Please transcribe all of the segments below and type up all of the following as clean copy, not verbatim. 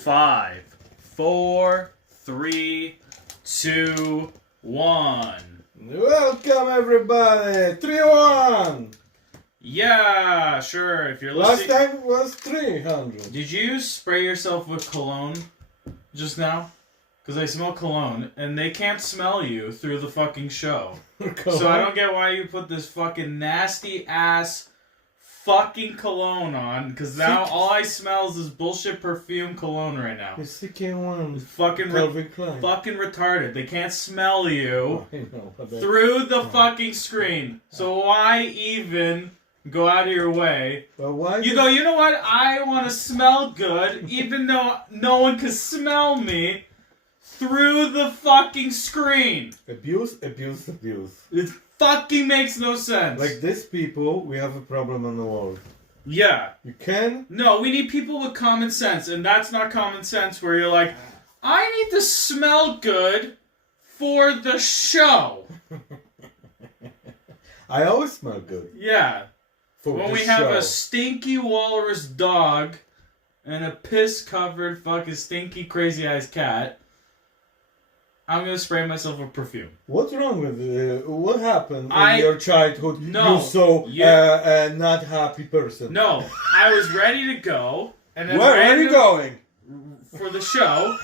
5, 4, 3, 2, 1. Welcome everybody! 3-1! Yeah, sure. If you're Last listening. time was 300. Did you spray yourself with cologne just now? Because I smell cologne, and they can't smell you through the fucking show. So I don't get why you put this fucking nasty ass fucking cologne on, because now all I smell is this bullshit perfume cologne right now. The second one. It's fucking fucking retarded. They can't smell you through the fucking screen. So why even go out of your way? But why you go, you know what? I want to smell good, even though no one can smell me through the fucking screen. Abuse. It fucking makes no sense. Like these people, we have a problem in the world. Yeah. You can? No, we need people with common sense, and that's not common sense where you're like, I need to smell good for the show. I always smell good. Yeah. When we have a stinky walrus dog and a piss-covered fucking stinky crazy-eyes cat, I'm gonna spray myself with perfume. What's wrong with what happened in your childhood? No, you're so not happy person. No, I was ready to go, and then where are you going? For the show,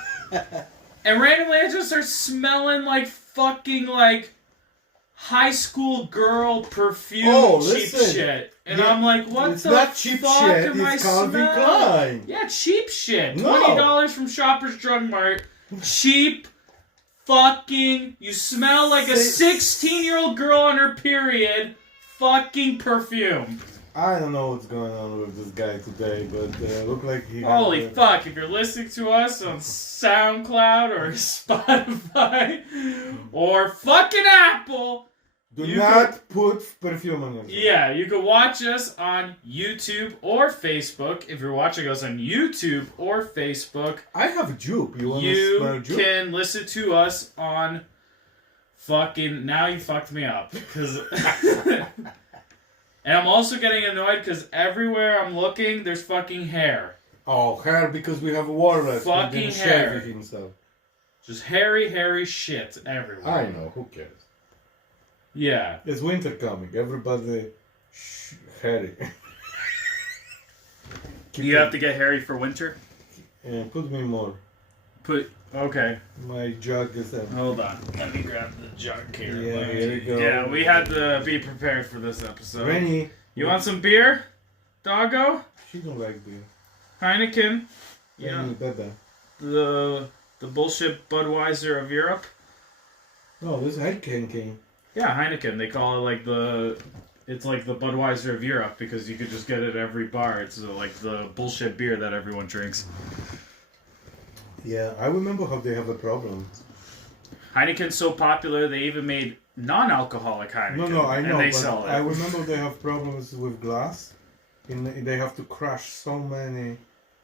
and randomly I just start smelling like fucking like high school girl perfume cheap shit, and I'm like, what it's the not cheap fuck shit, am I it's Calvin smelling? Klein. Yeah, cheap shit. No. $20 from Shoppers Drug Mart. Cheap. Fucking, you smell like a 16-year-old girl on her period. Fucking perfume. I don't know what's going on with this guy today, but look like he. Holy fuck! If you're listening to us on SoundCloud or Spotify or fucking Apple, do not put perfume on yourself. Yeah, you can watch us on YouTube or Facebook. If you're watching us on YouTube or Facebook, I have Jupe. You want to smell Jupe? You can listen to us on fucking. Now you fucked me up, because. And I'm also getting annoyed because everywhere I'm looking, there's fucking hair. Oh, hair because we have a walrus. Fucking hair. Himself. Just hairy shit everywhere. I know. Who cares? Yeah. It's winter coming. Everybody hairy. You have to get hairy for winter? Yeah, put me more. Okay. My jug is empty. Hold on. Let me grab the jug here. Yeah, here you go. Yeah, we had to be prepared for this episode. Rennie. You want some beer, doggo? She don't like beer. Heineken. Yeah. The bullshit Budweiser of Europe. No, this is Heineken. Yeah, Heineken. They call it like it's like the Budweiser of Europe because you could just get it at every bar. It's like the bullshit beer that everyone drinks. Yeah, I remember how they have a problem. Heineken's so popular, they even made non-alcoholic Heineken. No, I know, and they but sell it. I remember they have problems with glass. They have to crush so many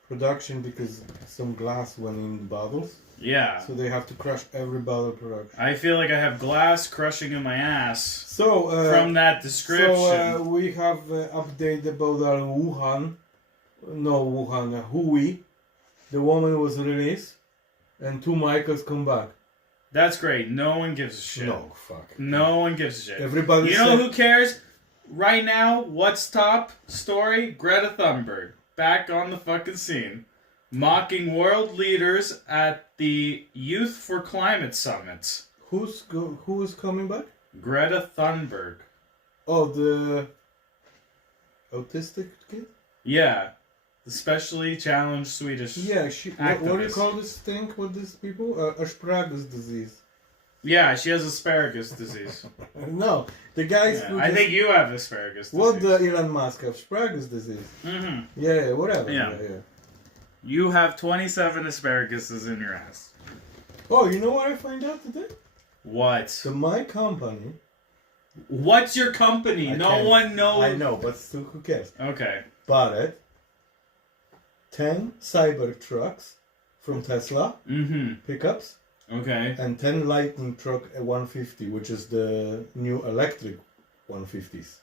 production because some glass went in bottles. Yeah. So they have to crush every bottle production. I feel like I have glass crushing in my ass. So from that description. So we have update about our Hui. The woman was released, and 2 Michaels come back. That's great. No one gives a shit. No, fuck. No one gives a shit. Everybody. You know who cares? Right now, what's top story? Greta Thunberg. Back on the fucking scene. Mocking world leaders at the Youth for Climate Summit. Who is coming back? Greta Thunberg. Oh, the autistic kid? Yeah. The specially challenged Swedish what do you call this thing with these people? Asperger's disease. Yeah, she has asparagus disease. No, the guys. Yeah, I think you have asparagus disease. What the Elon Musk have? Asparagus disease. Mm-hmm. Yeah, whatever. Yeah. You have 27 asparaguses in your ass. Oh, you know what I find out today? What? So my company. What's your company? No one knows. I know, but still, who cares? Okay. Bought it. 10 cyber trucks from Tesla. Mm-hmm. Pickups. Okay. And 10 Lightning truck 150, which is the new electric 150s.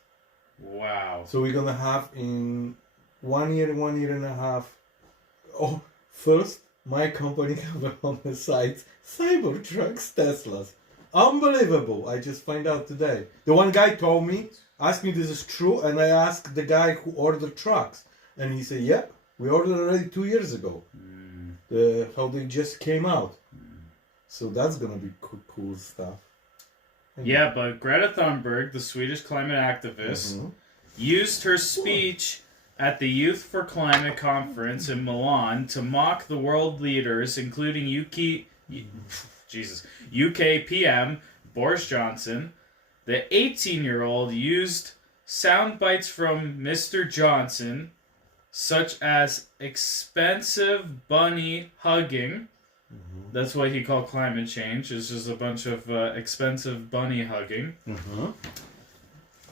Wow. So we're gonna have in 1 year and a half. Oh, first my company have on the site Cybertrucks, Teslas. Unbelievable. I just find out today. The one guy told me, asked me this is true, and I asked the guy who ordered trucks. And he said, yeah, we ordered already 2 years ago. How they just came out. So that's gonna be cool stuff. Yeah, but Greta Thunberg, the Swedish climate activist, used her speech at the Youth for Climate conference in Milan to mock the world leaders, including UK PM Boris Johnson. The 18-year-old used sound bites from Mr. Johnson, such as expensive bunny hugging. That's what he called climate change. It's just a bunch of expensive bunny hugging.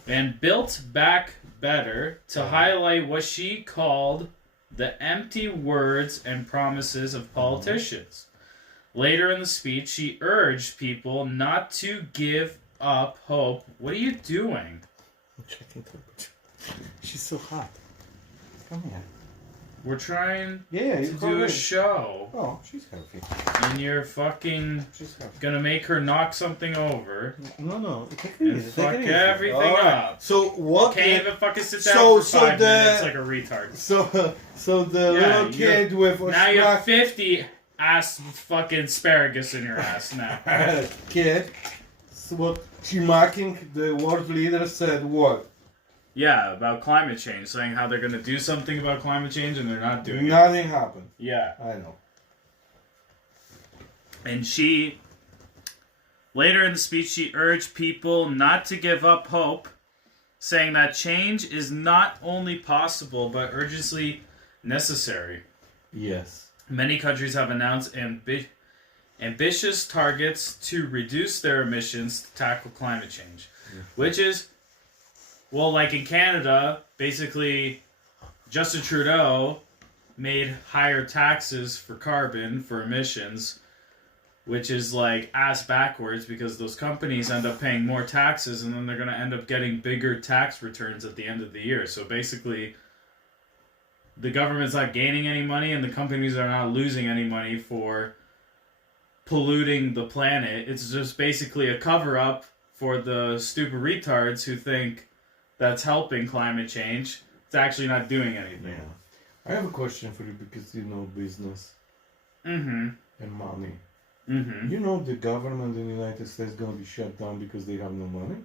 And Built Back Better to highlight what she called the empty words and promises of politicians. Later in the speech, she urged people not to give up hope. What are you doing? I'm checking temperature. She's so hot. Come here. We're trying to do a show. Oh, she's healthy. And you're fucking gonna make her knock something over. No. And fuck everything up. So what? Can't even fucking sit down for 5 minutes like a retard. So the little kid with now you have 50 ass fucking asparagus in your ass now. Kid. So what? She mocking the world leader said what? Yeah, about climate change, saying how they're going to do something about climate change and they're not doing it. Nothing happened. Yeah. I know. And she, later in the speech, she urged people not to give up hope, saying that change is not only possible, but urgently necessary. Yes. Many countries have announced ambitious targets to reduce their emissions to tackle climate change, which is... Well, like in Canada, basically, Justin Trudeau made higher taxes for carbon, for emissions, which is like ass backwards because those companies end up paying more taxes and then they're going to end up getting bigger tax returns at the end of the year. So basically, the government's not gaining any money and the companies are not losing any money for polluting the planet. It's just basically a cover-up for the stupid retards who think that's helping climate change. It's actually not doing anything. Yeah. I have a question for you because you know business and money. You know the government in the United States is going to be shut down because they have no money?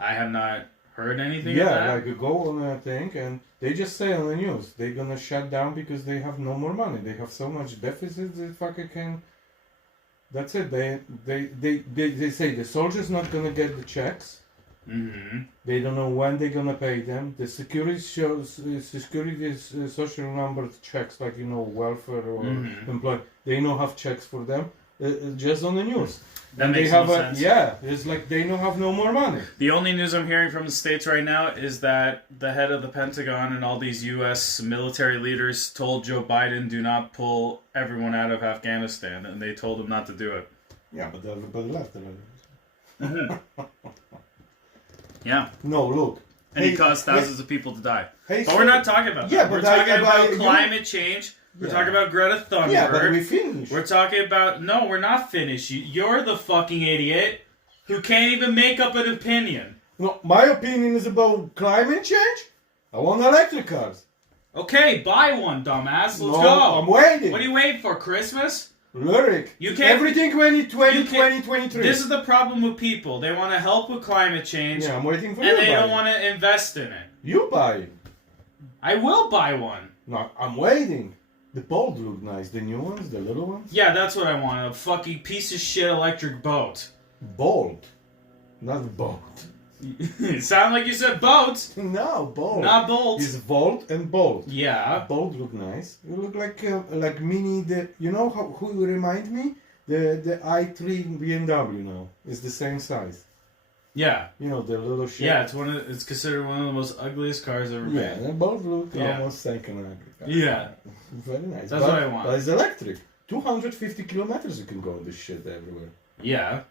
I have not heard anything of that. that. Like you go on a thing and they just say on the news they're going to shut down because they have no more money. They have so much deficit they fucking can... That's it. They say the soldiers not going to get the checks. They don't know when they're gonna pay them. The security social number checks, like welfare or employee. They don't have checks for them. Just on the news. That and makes they have sense. Yeah, it's like they don't have no more money. The only news I'm hearing from the States right now is that the head of the Pentagon and all these U.S. military leaders told Joe Biden do not pull everyone out of Afghanistan, and they told him not to do it. Yeah, but everybody left already. Yeah. No, look. And he caused thousands of people to die. But we're not talking about that. Yeah, we're talking about climate change. We're talking about Greta Thunberg. Yeah, but we finished. We're talking about... No, we're not finished. You're the fucking idiot who can't even make up an opinion. No, my opinion is about climate change. I want electric cars. Okay, buy one, dumbass. Let's go. I'm waiting. What are you waiting for, Christmas? Lyric. You can't... Everything 2020, 2023. This is the problem with people. They want to help with climate change. Yeah, I'm waiting for you. And they don't want to invest in it. You buy it. I will buy one. No, I'm waiting. The boat look nice. The new ones, the little ones. Yeah, that's what I want. A fucking piece of shit electric boat. Bolt. Not boat. It sounded like you said boat. No, bolt. Not bolt. It's volt and bolt. Yeah. Bolt look nice. You look like mini. You know who you remind me? The i3 BMW now. It's the same size. Yeah. You know the little shit. Yeah, it's considered one of the most ugliest cars ever made. Yeah, they both look almost second ugly. Yeah. Very nice. That's what I want. But it's electric. 250 kilometers you can go on this shit everywhere. Yeah.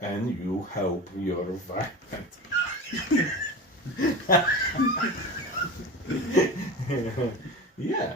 And you help your environment. Yeah.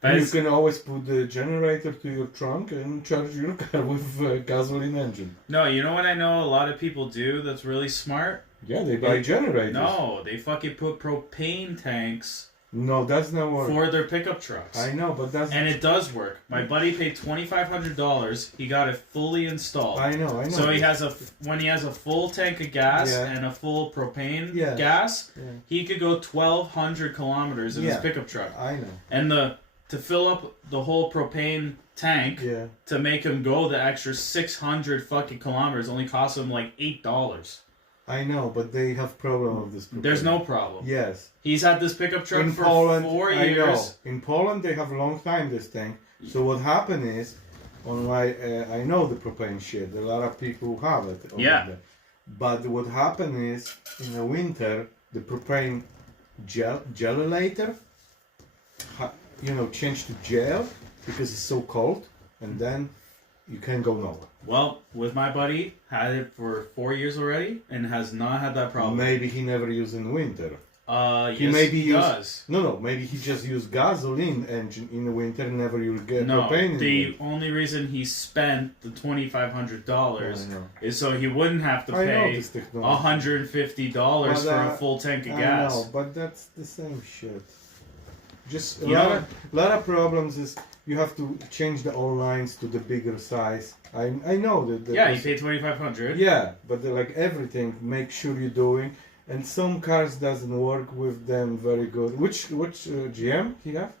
That You is, can always put the generator to your trunk and charge your car with a gasoline engine. no, you know what I know a lot of people do that's really smart? Yeah, they buy generators. No, they fucking put propane tanks No, that's not work. for their pickup trucks. I know, but that's... And it does work. My buddy paid $2,500. He got it fully installed. I know. So when he has a full tank of gas Yeah. and a full propane Yeah. gas, Yeah. he could go 1,200 kilometers in his Yeah. pickup truck. I know. And to fill up the whole propane tank Yeah. to make him go the extra 600 fucking kilometers only cost him like $8. I know, but they have problem with this. There's no problem. Yes. He's had this pickup truck In for Poland, 4 I know. years. In Poland, they have a long time this tank. So what happened is, on my I know the propane shit. A lot of people have it. over Yeah. there. But what happened is, in the winter, the propane gelator, changed to gel because it's so cold, and then you can't go nowhere. Well, with my buddy, had it for 4 years already and has not had that problem. Maybe he never used in winter. He maybe does. No, maybe he just used gasoline engine in the winter, never you'll get No, propane in the winter. only reason he spent the $2,500 I know. is so he wouldn't have to I know pay this technology. $150 But, for a full tank of gas. I know, but that's the same shit. Just a You know- lot of problems is you have to change the oil lines to the bigger size. I know that. Yeah, you pay $2,500. Yeah, but like everything, make sure you're doing. And some cars doesn't work with them very good. Which GM he have?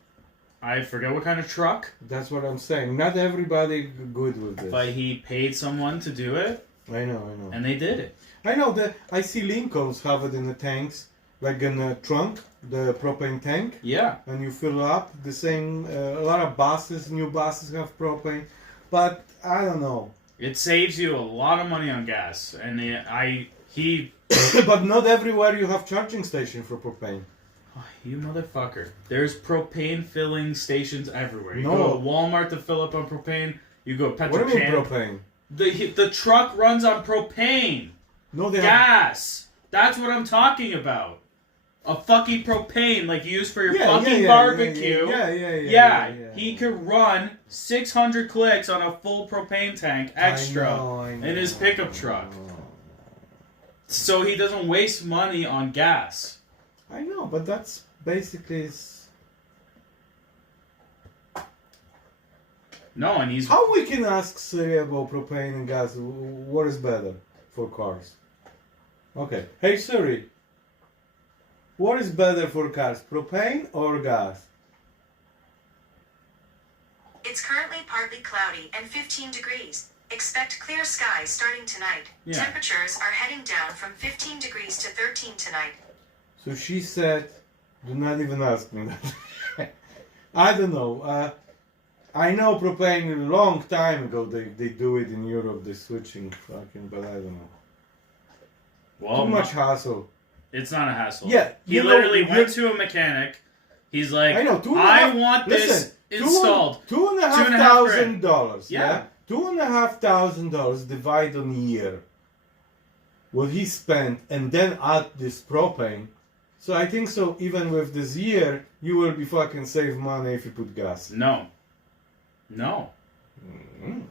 I forget what kind of truck, That's what I'm saying. Not everybody good with this. but he paid someone to do it, I know. and they did it. I know that I see Lincolns have it in the tanks, like in the trunk, the propane tank, Yeah. and you fill up the same. A lot of buses, new buses have propane, but I don't know. It saves you a lot of money on gas, and he But not everywhere you have charging station for propane. Oh, you motherfucker. There's propane filling stations everywhere. You No. go to Walmart to fill up on propane. You go to What do you mean Petrochem. propane? The truck runs on propane. No, they have. Gas. That's what I'm talking about. A fucking propane like you use for your fucking barbecue. Yeah. He could run 600 clicks on a full propane tank extra I know. in his pickup truck. So he doesn't waste money on gas. I know, but that's basically. No, and he's How we can ask Siri about propane and gas? What is better for cars? Okay. Hey Siri. What is better for cars, propane or gas? It's currently partly cloudy and 15 degrees. Expect clear skies starting tonight. Yeah. Temperatures are heading down from 15 degrees to 13 tonight. So she said, do not even ask me that. I don't know. I know propane a long time ago they do it in Europe, they switching fucking, but I don't know. Too much hassle. It's not a hassle. Yeah, He you know, literally went you're- to a mechanic. He's like, I know, I want this installed. $2,500. Yeah. $2,500 divide on a year. What he spent and then add this propane. So I think so even with this year you will be fucking save money if you put gas. No. Mm.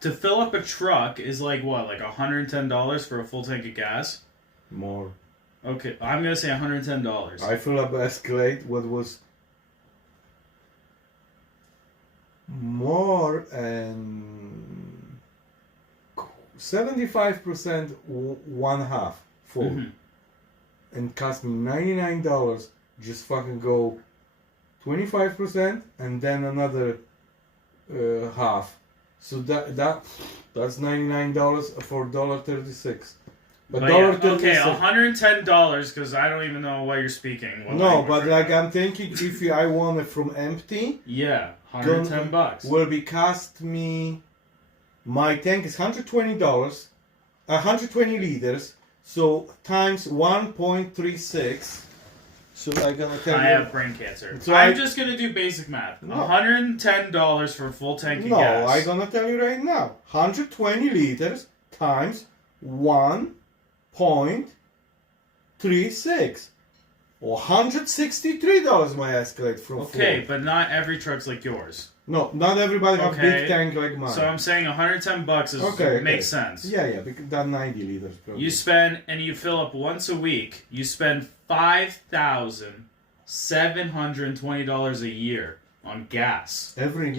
To fill up a truck is like what, like $110 for a full tank of gas? More. Okay, I'm gonna say $110. I fill up Escalade what was more and 75% one half full. Mhm. And cost me $99 just fucking go 25% and then another half. So that's $99 for $1.36. But But yeah, okay, $110 because I don't even know what you're speaking. What no, language but you're like at. I'm thinking if I want it from empty, Yeah, $110. will be cost me. My tank is $120, 120 liters. So times 1.36. So I'm gonna tell I you. have brain cancer. So I'm just gonna do basic math. No. $110 for a full tank of No, gas. I'm gonna tell you right now. 120 liters times 1.36. $163 my Escalade from Okay, Ford. but not every truck's like yours. No, not everybody have Okay. big tank like mine. So I'm saying $110 is Okay. makes sense. Yeah, because that 90 liters probably. You spend and you fill up once a week. You spend $5,720 a year on gas. Every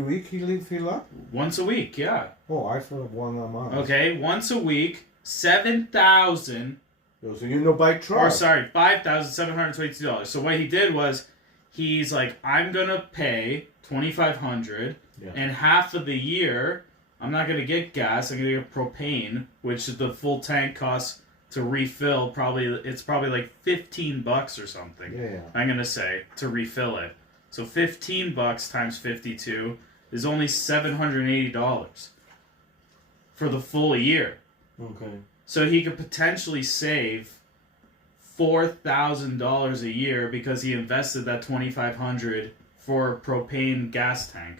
week he fill up? Once a week, yeah. Oh, I fill up one a month. Okay, once a week, 7,000. So you know by truck. Or sorry, $5,722. So what he did was, he's like, I'm gonna pay $2,500, and half of the year, I'm not gonna get gas. I'm gonna get propane, which the full tank costs to refill. It's probably like $15 or something. Yeah. I'm gonna say to refill it. So $15 times 52 is only $780 for the full year. Okay. So he could potentially save $4,000 a year because he invested that $2,500 for a propane gas tank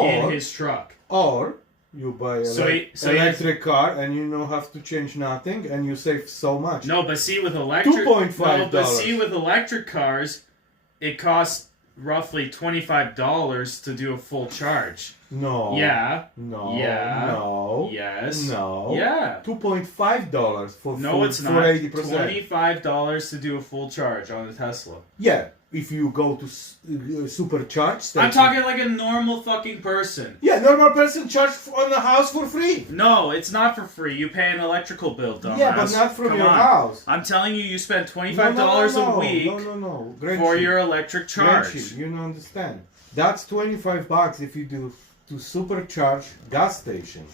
in his truck. Or you buy electric car and you don't have to change nothing and you save so much. No, but see with electric $2.5. No, but see with electric cars, it costs roughly $25 to do a full charge. No. Yeah. No. Yeah. No. Yes. No. Yeah. $2.5 for No, it's not. 80%. $25 to do a full charge on a Tesla. Yeah, if you go to supercharge station. I'm talking like a normal fucking person. Yeah, normal person charge on the house for free. No, it's not for free. You pay an electrical bill, dumbass. Yeah, but not from Come your on. house. I'm telling you, you spend $25 a week No. for your electric charge. Gretchen, you don't understand. That's $25 if you do to supercharge gas station.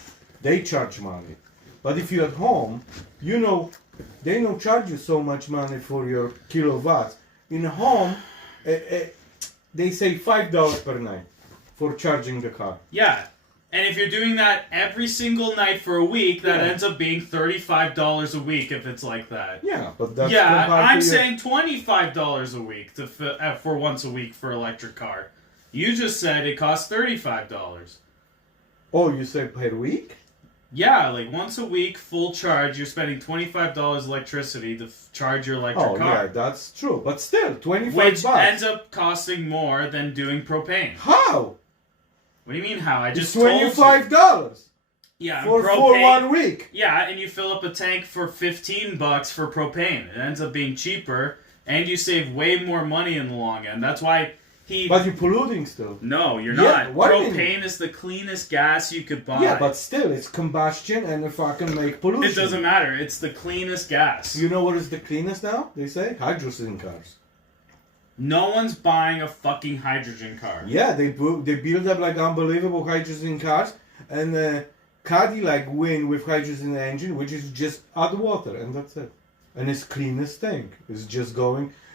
They charge money. But if you're at home, they don't charge you so much money for your kilowatts. In home, they say $5 per night for charging the car. Yeah. And if you're doing that every single night for a week, that ends up being $35 a week if it's like that. Yeah, but that's I'm saying $25 a week for once a week for electric car. You just said it costs $35. Oh, you say per week? Yeah, like once a week, full charge, you're spending $25 electricity to charge your electric car. Yeah, that's true. But still, $25. Which ends up costing more than doing propane. How? What do you mean how? I just $25. Yeah, for propane, 1 week. Yeah, and you fill up a tank for $15 for propane. It ends up being cheaper, and you save way more money in the long end. That's why But you're polluting still. No, you're Yeah, not. what do you Propane is the cleanest gas you could buy. Yeah, but still, it's combustion and if I can make pollution. It doesn't matter. It's the cleanest gas. You know what is the cleanest now? They say hydrogen cars. No one's buying a fucking hydrogen car. Yeah, they build up like unbelievable hydrogen cars, and Cadillac win with hydrogen engine, which is just add water and that's it. And it's cleanest thing. It's just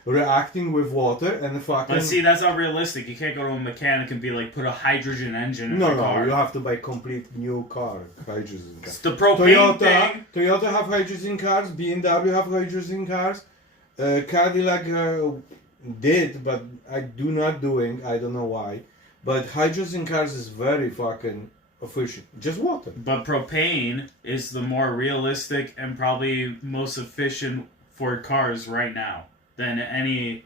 reacting with water and the fucking. But see, that's not realistic. You can't go to a mechanic and be like, put a hydrogen engine in No, my car. you have to buy complete new car, hydrogen car. It's the propane thing. Toyota have hydrogen cars, BMW have hydrogen cars, Cadillac did, but I do not doing, I don't know why. But hydrogen cars is very fucking efficient. Just water. But propane is the more realistic and probably most efficient for cars right now than any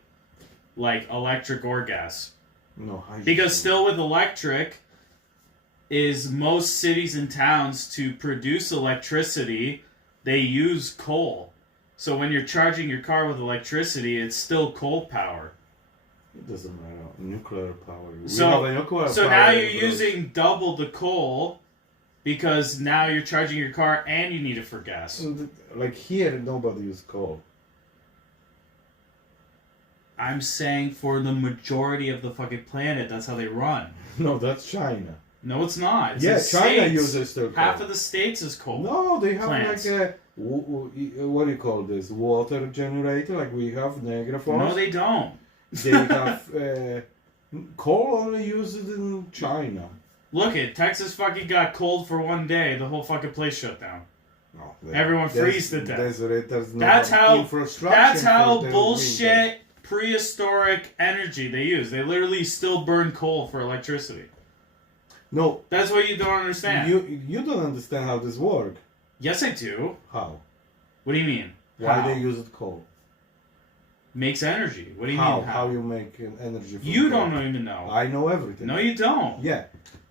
like electric or gas. No, hydrogen. Because still with electric is most cities and towns to produce electricity, they use coal. So when you're charging your car with electricity, it's still coal power. It doesn't matter. Nuclear power. So now you're using double the coal because now you're charging your car and you need it for gas. Like here, nobody uses coal. I'm saying for the majority of the fucking planet, that's how they run. No, that's China. No, it's not. It's yeah, the China States. uses still coal. Half of the states is coal. No, they have plants. like a what do you call this? Water generator, like we have Niagara Falls. No, they don't. They have coal only used in China. Look it, Texas fucking got cold for one day. The whole fucking place shut down. No, Everyone freezed to death. There's no That's how infrastructure. That's how for the bullshit prehistoric energy they use. They literally still burn coal for electricity. No, That's what you don't understand. you don't understand how this works. Yes, I do. How? What do you mean? Why How? they use coal? makes energy. What do you How? mean How you make energy from You coal? don't even know. I know everything. No, you don't. Yeah.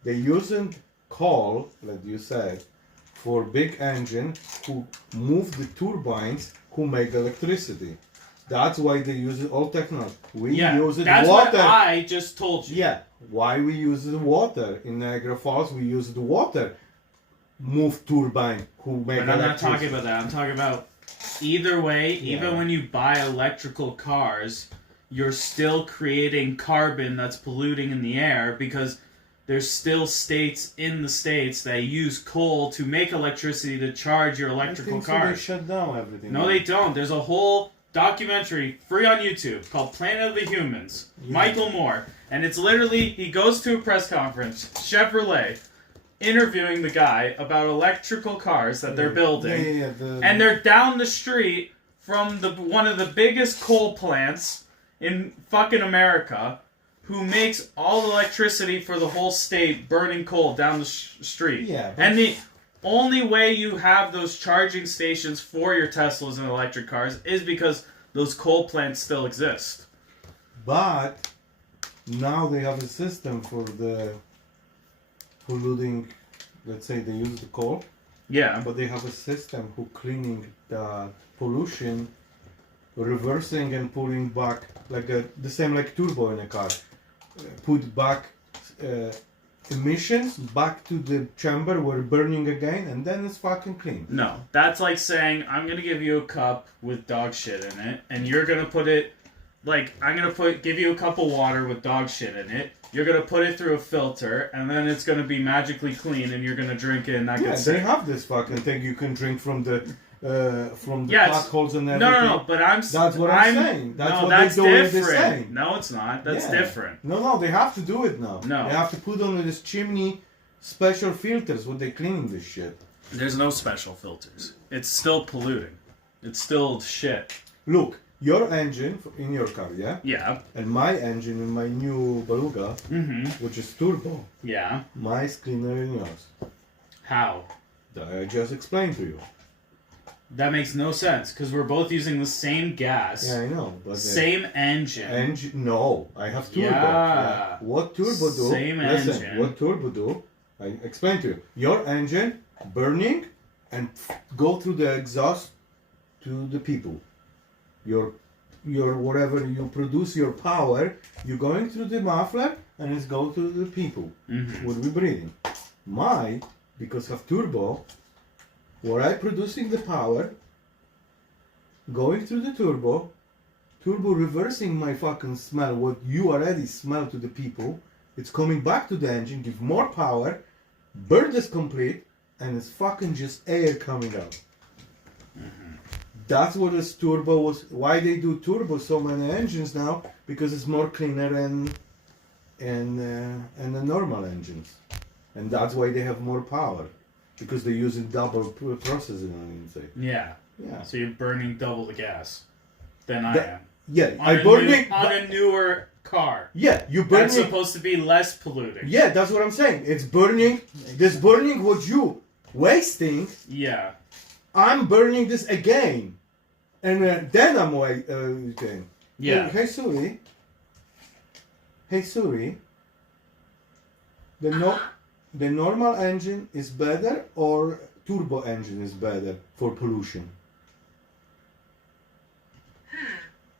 They using coal, like you said, for big engine who move the turbines who make electricity. That's why they use all technology. We use it that's water. what I just told you. Yeah. Why we use the water in Niagara Falls? We use the water move turbine who make But I'm not electricity. talking about that. I'm talking about either way, Yeah. even when you buy electrical cars, you're still creating carbon that's polluting in the air because there's still states in the states that use coal to make electricity to charge your electrical I think cars. So they shut down everything. No, they don't. There's a whole documentary free on YouTube called Planet of the Humans. Yeah. Michael Moore. And it's literally, he goes to a press conference, Chevrolet, interviewing the guy about electrical cars that they're building. And they're down the street from one of the biggest coal plants in fucking America who makes all the electricity for the whole state burning coal down the street. Yeah, And the only way you have those charging stations for your Teslas and electric cars is because those coal plants still exist. But now they have a system for the polluting. Let's say they use the coal, Yeah. but they have a system who cleaning the pollution, reversing and pulling back like the same like turbo in a car. Put back emissions back to the chamber where burning again, and then it's fucking clean. No, that's like saying I'm gonna give you a cup with dog shit in it, and you're gonna put it, like I'm gonna give you a cup of water with dog shit in it. You're gonna put it through a filter, and then it's gonna be magically clean, and you're gonna drink it, and that Yeah, gets they sick. have this fucking thing you can drink from the Yeah, it's- potholes and No, everything. no, no. But That's what I'm saying. That's no, what that's they do in different. this thing. No, it's not. That's Yeah. different. No, they have to do it now. No. They have to put on this chimney special filters when they clean this shit. There's no special filters. It's still polluting. It's still shit. Look, your engine in your car, yeah? Yeah. And my engine in my new Beluga, Mm-hmm. which is turbo, Yeah. mine's cleaner than yours. How? That I just explained to you. That makes no sense because we're both using the same gas, Yeah, I know. But same engine. engine, no, I have turbo. Yeah. What turbo do? Same Listen, engine. what turbo do? I explained to you. Your engine burning and go through the exhaust to the people. Your whatever you produce your power, you're going through the muffler and it's going to the people. Mm-hmm. What we breathing. My, because of turbo, where I producing the power, going through the turbo reversing my fucking smell, what you already smell to the people, it's coming back to the engine, give more power, burn is complete, and it's fucking just air coming out. That's what this turbo was. Why they do turbo so many engines now? Because it's more cleaner and the normal engines, and that's why they have more power, because they're using double processing on the inside. Yeah. Yeah. So you're burning double the gas than I That- am. Yeah, On I a burning. on a newer car. Yeah, you That's burning. supposed to be less polluting. Yeah, that's what I'm saying. It's burning. This burning what you wasting. Yeah. I'm burning this again, and then I'm again. Yeah. Hey Suri. Hey Suri. The normal engine is better or turbo engine is better for pollution?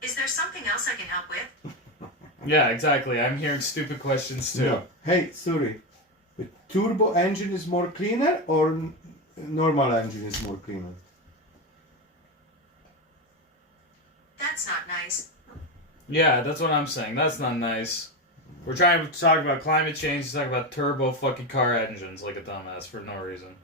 Is there something else I can help with? Yeah, exactly. I'm hearing stupid questions too. No. Hey Suri. The turbo engine is more cleaner or normal engine is more cleaner? That's not nice. Yeah, that's what I'm saying. That's not nice. We're trying to talk about climate change, talk about turbo fucking car engines like a dumbass for no reason.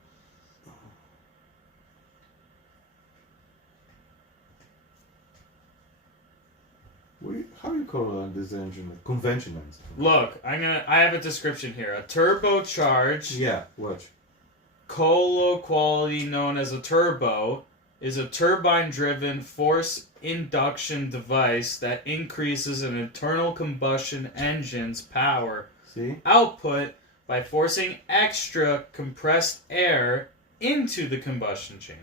How do you call this engine? Conventional. Look, I have a description here. A turbocharged Yeah, watch. Colo quality known as a turbo is a turbine-driven force induction device that increases an internal combustion engine's power See? output by forcing extra compressed air into the combustion chamber.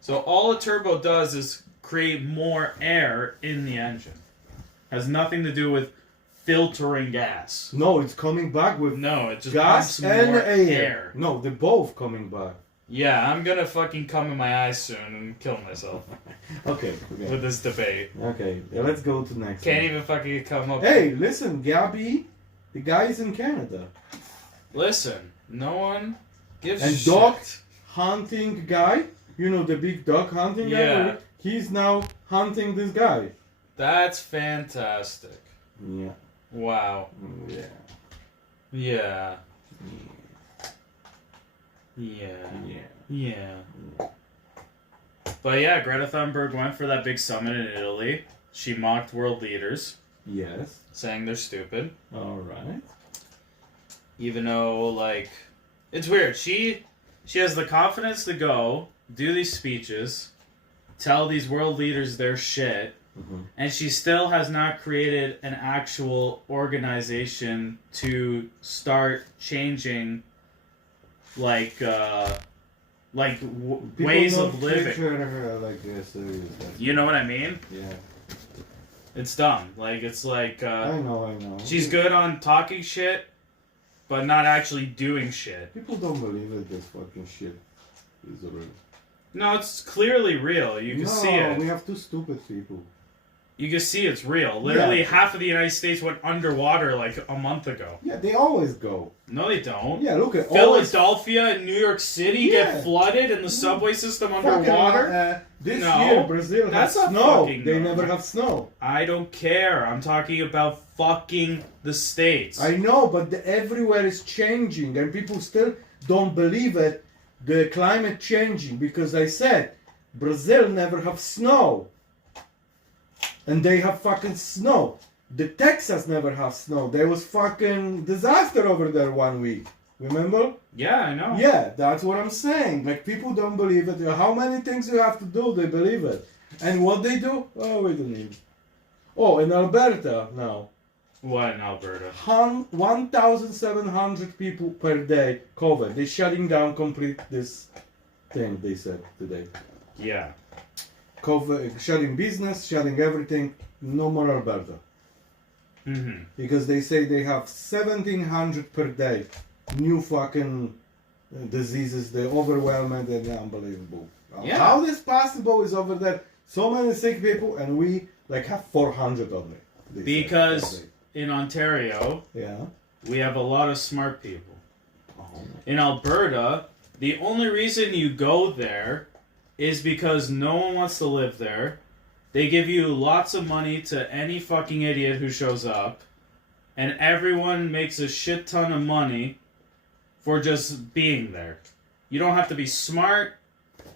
So all a turbo does is create more air in the engine. Has nothing to do with filtering gas. No, it's coming back with No, it just gas pumps and more air. No, they're both coming back. Yeah, I'm gonna fucking come in my eyes soon and kill myself Okay. with this debate. Okay, let's go to next Can't one. even fucking come up. Hey, listen, Gabby, the guy's in Canada. Listen, no one gives And shit. dog hunting guy, you know the big dog hunting Yeah. guy? He's now hunting this guy. That's fantastic. Yeah. Wow. Yeah. Yeah. Yeah. Yeah. Yeah. But yeah, Greta Thunberg went for that big summit in Italy. She mocked world leaders, Yes. saying they're stupid. Alright. Even though, like, it's weird. She has the confidence to go do these speeches, tell these world leaders their shit, Mm-hmm. and she still has not created an actual organization to start changing, like ways of living. Her like this. You know what I mean? Yeah. It's dumb. Like, it's like, I know. she's good on talking shit, but not actually doing shit. People don't believe that this fucking shit is real. No, it's clearly real. You can see No, it. we have two stupid people. You can see it's real. Literally, Yeah. half of the United States went underwater like a month ago. Yeah, they always go. No, they don't. Yeah, look at always Philadelphia and New York City Yeah. get flooded and the subway system fucking, underwater. this No, year, Brazil that's has not snow. fucking They normal. never have snow. I don't care. I'm talking about fucking the states. I know, but everywhere is changing, and people still don't believe it. The climate changing because I said Brazil never have snow, and they have fucking snow. The Texas never have snow. There was fucking disaster over there 1 week. Remember? Yeah, I know. Yeah, that's what I'm saying. Like people don't believe it. How many things you have to do, they believe it. And what they do? Oh, we don't need. Oh, in Alberta now. What in Alberta? 1,700 people per day COVID. They're shutting down complete this thing, they said today. Yeah. COVID, shutting business, shutting everything. No more Alberta. Mm-hmm. Because they say they have 1,700 per day. New fucking diseases. They're overwhelming and unbelievable. Yeah. How this possible is over there? So many sick people and we like have 400 only. they say. Because in Ontario, Yeah. we have a lot of smart people. Oh. In Alberta, the only reason you go there is because no one wants to live there. They give you lots of money to any fucking idiot who shows up, and everyone makes a shit ton of money for just being there. You don't have to be smart.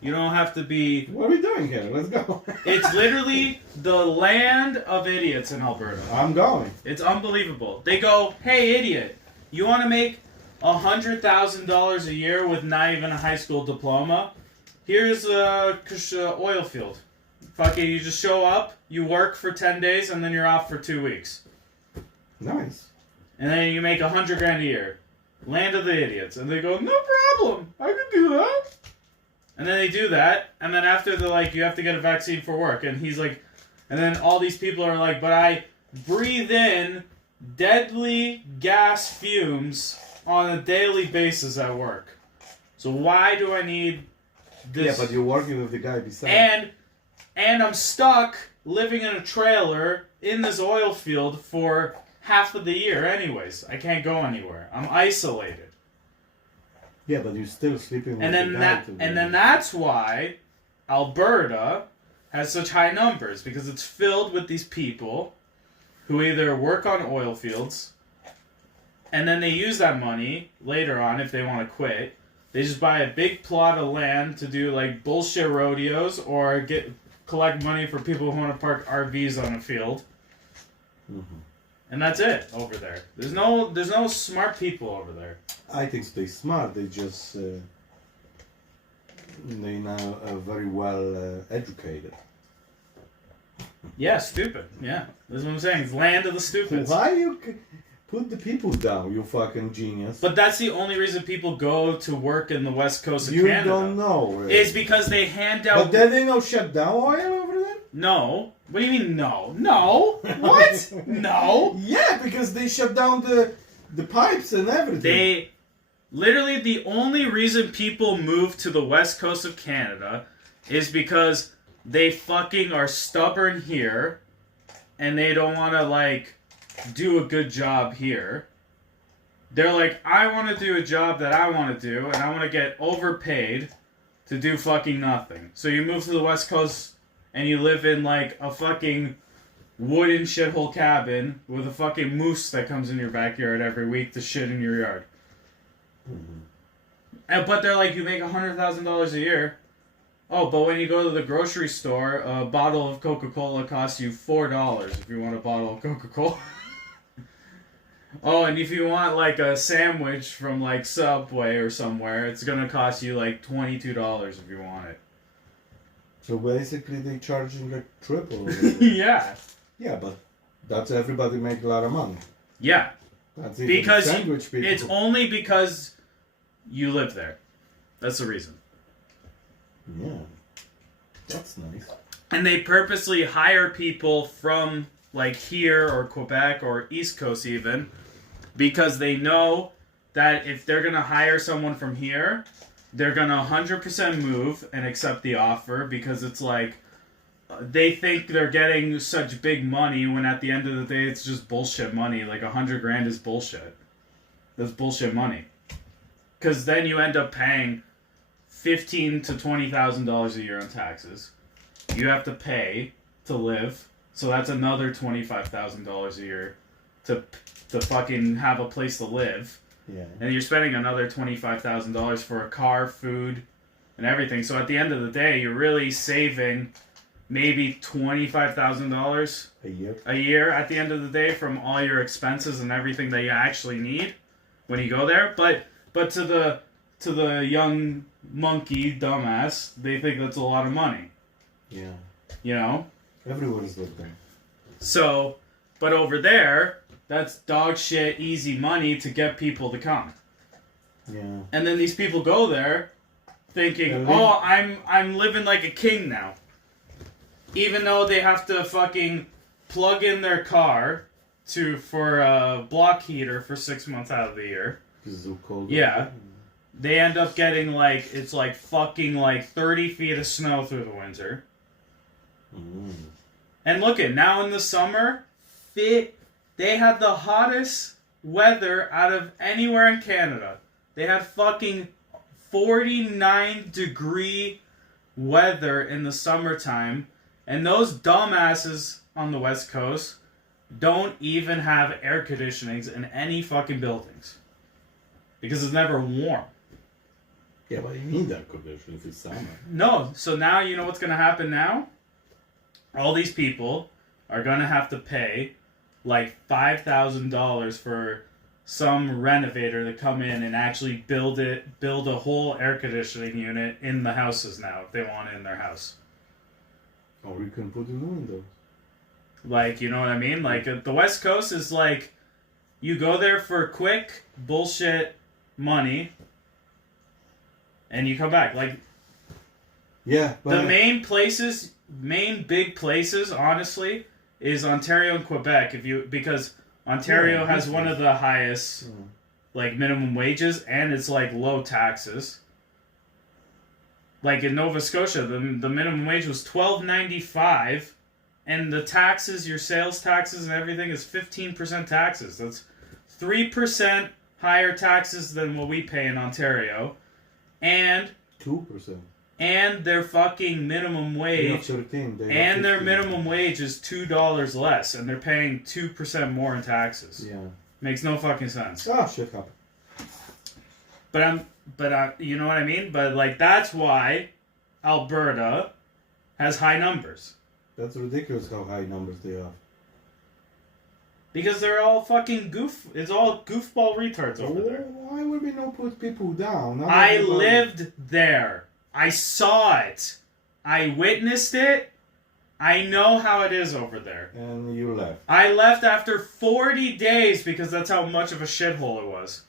You don't have to be... What are we doing here? Let's go. It's literally the land of idiots in Alberta. I'm going. It's unbelievable. They go, hey, idiot, you want to make $100,000 a year with not even a high school diploma? Here's a oil field. Fuck it, you just show up, you work for 10 days, and then you're off for 2 weeks. Nice. And then you make $100,000 a year. Land of the idiots. And they go, no problem, I can do that. And then they do that, and then after they're like, you have to get a vaccine for work. And he's like, and then all these people are like, but I breathe in deadly gas fumes on a daily basis at work. So why do I need this? Yeah, but you're working with the guy beside. And I'm stuck living in a trailer in this oil field for half of the year anyways. I can't go anywhere. I'm isolated. Yeah, but you're still sleeping with And then the guy. that's why Alberta has such high numbers, because it's filled with these people who either work on oil fields and then they use that money later on if they want to quit. They just buy a big plot of land to do like bullshit rodeos or collect money for people who want to park RVs on a field. Mm-hmm. And that's it over there. There's no smart people over there. I think they're smart. They just they now are very well educated. Yeah, stupid. Yeah, that's what I'm saying. It's land of the stupids. Why you put the people down? You fucking genius. But that's the only reason people go to work in the west coast of you Canada. don't know. Really. Is because they hand out. But then they no shut down oil over there. No. What do you mean no? No. What? No. Yeah, because they shut down the pipes and everything. Literally, the only reason people move to the west coast of Canada is because they fucking are stubborn here and they don't want to, like, do a good job here. They're like, I want to do a job that I want to do and I want to get overpaid to do fucking nothing. So you move to the west coast and you live in, like, a fucking wooden shithole cabin with a fucking moose that comes in your backyard every week to shit in your yard. But they're like, you make $100,000 a year. Oh, but when you go to the grocery store, a bottle of Coca-Cola costs you $4 if you want a bottle of Coca-Cola. Oh, and if you want, like, a sandwich from, like, Subway or somewhere, it's gonna cost you, like, $22 if you want it. So basically they charging like triple. Yeah. Yeah, but that's everybody make a lot of money. Yeah. That's even Because sandwich people. it's only because you live there. That's the reason. Yeah. That's nice. And they purposely hire people from, like, here or Quebec or East Coast even, because they know that if they're going to hire someone from here, they're going to 100% move and accept the offer, because it's like, they think they're getting such big money when at the end of the day it's just bullshit money. Like, $100,000 is bullshit. That's bullshit money. Because then you end up paying $15,000 to $20,000 a year on taxes. You have to pay to live, so that's another $25,000 a year to fucking have a place to live. Yeah. And you're spending another $25,000 for a car, food, and everything. So at the end of the day, you're really saving maybe $25,000 a year at the end of the day from all your expenses and everything that you actually need when you go there. But to the young monkey dumbass, they think that's a lot of money. Yeah. You know? Everyone's looking. So, but over there, that's dog shit easy money to get people to come. Yeah. And then these people go there thinking, oh, I'm living like a king now. Even though they have to fucking plug in their car for a block heater for 6 months out of the year. It's so cold. Yeah. They end up getting, like, it's like fucking like 30 feet of snow through the winter. And look at now in the summer, they had the hottest weather out of anywhere in Canada. They had fucking 49-degree weather in the summertime, and those dumbasses on the West Coast don't even have air conditionings in any fucking buildings. Because it's never warm. Yeah, but you need that condition if it's summer. No, so now you know what's going to happen now? All these people are going to have to pay like $5,000 for some renovator to come in and actually build a whole air conditioning unit in the houses now if they want it in their house. Or you can put it in the windows. Like, you know what I mean? Like, the West Coast is like, you go there for quick bullshit money and you come back. Like, yeah, but the main big places, honestly, is Ontario and Quebec. Because Ontario has one of the highest like minimum wages, and it's like low taxes. Like in Nova Scotia, the minimum wage was $12.95, and the taxes, your sales taxes and everything, is 15% taxes. That's 3% higher taxes than what we pay in Ontario, and 2%. And their fucking minimum wage, and their minimum wage is $2 less, and they're paying 2% more in taxes. Yeah, makes no fucking sense. Ah, shit happened. But you know what I mean. But like that's why Alberta has high numbers. That's ridiculous how high numbers they are. Because they're all fucking It's all goofball retards over there. Why would we not put people down? I lived there. I saw it. I witnessed it. I know how it is over there. And you left. I left after 40 days because that's how much of a shithole it was.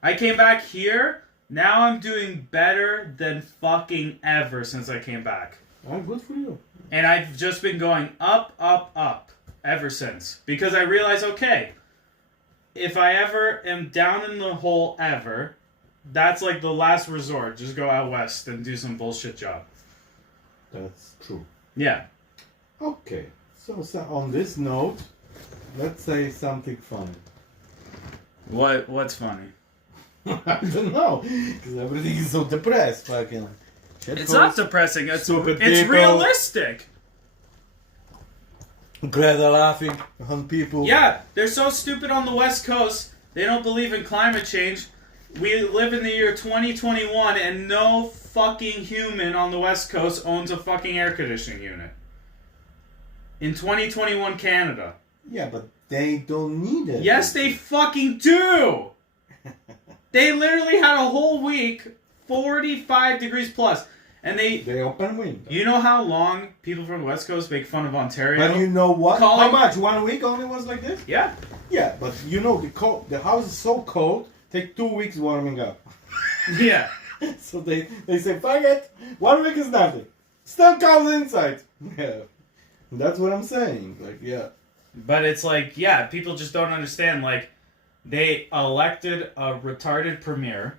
I came back here. Now I'm doing better than fucking ever since I came back. Ah, good for you. And I've just been going up, up, up ever since. Because I realized, okay, if I ever am down in the hole ever, that's like the last resort. Just go out west and do some bullshit job. That's true. Yeah. Okay. So on this note, let's say something funny. What's funny? I don't know, because everything is so depressed. Fucking. It's not depressing. It's Stupid it's people. realistic. Greta laughing on people. Yeah, they're so stupid on the West Coast. They don't believe in climate change. We live in the year 2021 and no fucking human on the West Coast owns a fucking air conditioning unit. In 2021 Canada. Yeah, but they don't need it. Yes, they fucking do! They literally had a whole week, 45 degrees plus. And They open windows. you know how long people from the West Coast make fun of Ontario? But you know what? Calling- How much? 1 week only was like this? Yeah. Yeah, but you know the house is so cold. Take 2 weeks warming up. Yeah. So they say fuck it. 1 week is nothing. Still cold inside. Yeah, that's what I'm saying. Like yeah. But it's like, yeah, people just don't understand. Like, they elected a retarded premier.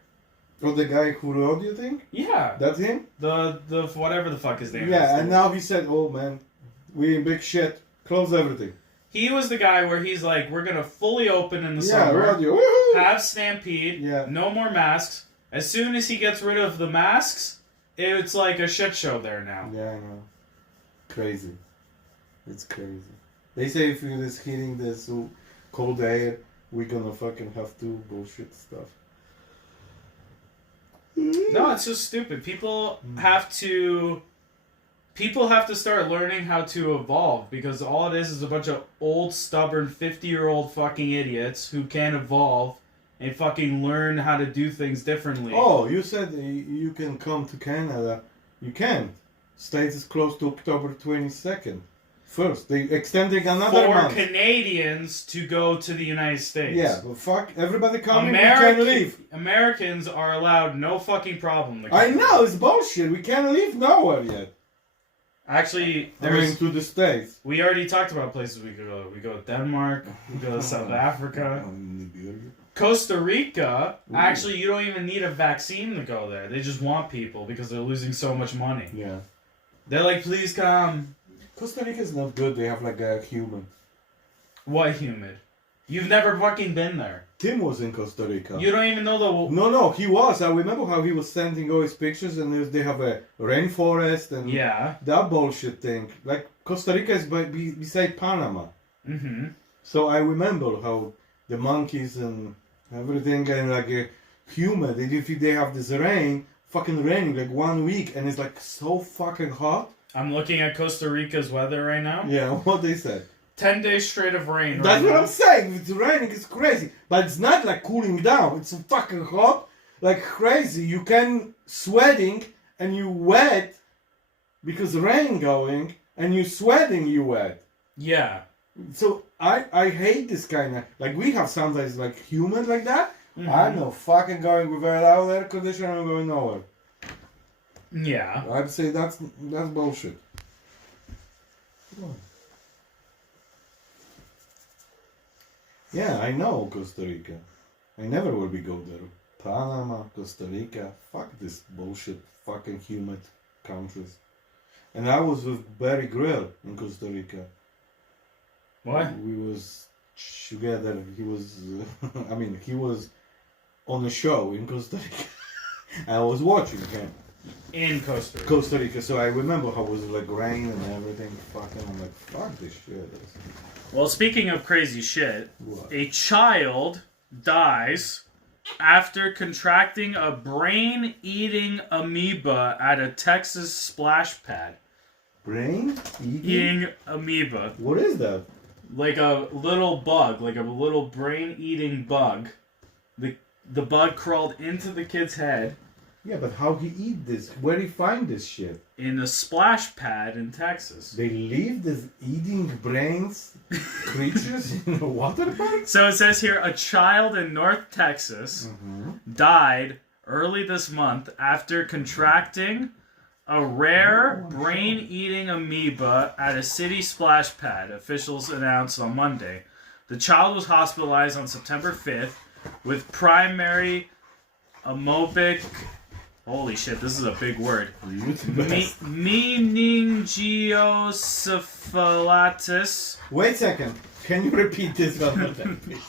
Oh, the guy who wrote, you think? Yeah. That's him? The whatever the fuck his name is. Yeah, and now he said, oh man, we in big shit. Close everything. He was the guy where he's like, we're gonna fully open in the Yeah, summer. radio. Woohoo! Have Stampede. Yeah. No more masks. As soon as he gets rid of the masks, it's like a shit show there now. Yeah, I know. Crazy. It's crazy. They say if it is hitting this cold air, we're gonna fucking have to bullshit stuff. No, it's just stupid. People have to start learning how to evolve because all it is a bunch of old, stubborn, 50-year-old fucking idiots who can't evolve and fucking learn how to do things differently. Oh, you said you can come to Canada. You can't. States is closed to October 22nd. First, they extending another For month. Canadians to go to the United States. Yeah, but fuck, everybody coming, we can't leave. Americans are allowed no fucking problem. To I know, it's bullshit. We can't leave nowhere yet. Actually, Going to the States. we already talked about places we could go. We go to Denmark, we go to South Africa. Costa Rica, actually, you don't even need a vaccine to go there. They just want people because they're losing so much money. Yeah. They're like, please come. Costa Rica is not good. They have like a human. What humid? You've never fucking been there. Tim was in Costa Rica. You don't even know the... No, he was. I remember how he was sending all his pictures and they have a rainforest and Yeah. that bullshit thing. Like, Costa Rica is beside Panama. Mm-hmm. So I remember how the monkeys and everything and like humid. If they have this fucking raining like 1 week and it's like so fucking hot. I'm looking at Costa Rica's weather right now. Yeah, what they said. 10 days straight of rain. That's right what now. I'm saying. If it's raining, it's crazy. But it's not like cooling down. It's fucking hot, like crazy. You can sweating and you wet because rain going and you sweating, you wet. Yeah. So I hate this kind of like we have sometimes like humid like that. Mm-hmm. I'm not fucking going without air conditioner. I'm going nowhere. Yeah. I'd say that's bullshit. Yeah, I know Costa Rica. I never will be go there. Panama, Costa Rica. Fuck this bullshit. Fucking humid countries. And I was with Barry Grill in Costa Rica. What? We was together. He was. He was on a show in Costa Rica. I was watching him. In Costa Rica. Costa Rica, so I remember how it was like rain and everything. Fucking, I'm like, fuck this shit. Well, speaking of crazy shit, What? a child dies after contracting a brain-eating amoeba at a Texas splash pad. Brain eating? Eating amoeba. What is that? Like a little bug, like a little brain-eating bug. The bug crawled into the kid's head. Yeah, but how he eat this? Where he find this shit? In a splash pad in Texas. They leave this eating brains creatures in a water park? So it says here, a child in North Texas died early this month after contracting a rare brain-eating amoeba at a city splash pad, officials announced on Monday. The child was hospitalized on September 5th with primary amoebic... Holy shit, this is a big word. Meningoencephalitis. Wait a second. Can you repeat this one more time, please?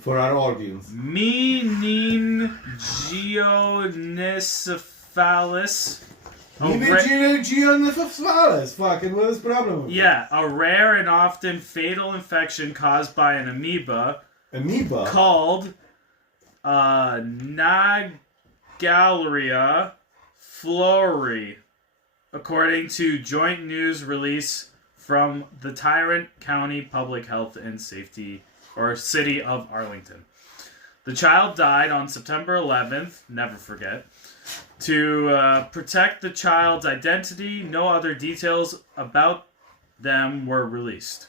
For our audience. Meningoencephalitis. Meningoencephalitis. Fucking what is the problem? Yeah, a rare and often fatal infection caused by an amoeba. Amoeba? Called Naegaleria florei, according to joint news release from the Tarrant County Public Health and Safety, or City of Arlington. The child died on September 11th, never forget. To protect the child's identity, no other details about them were released,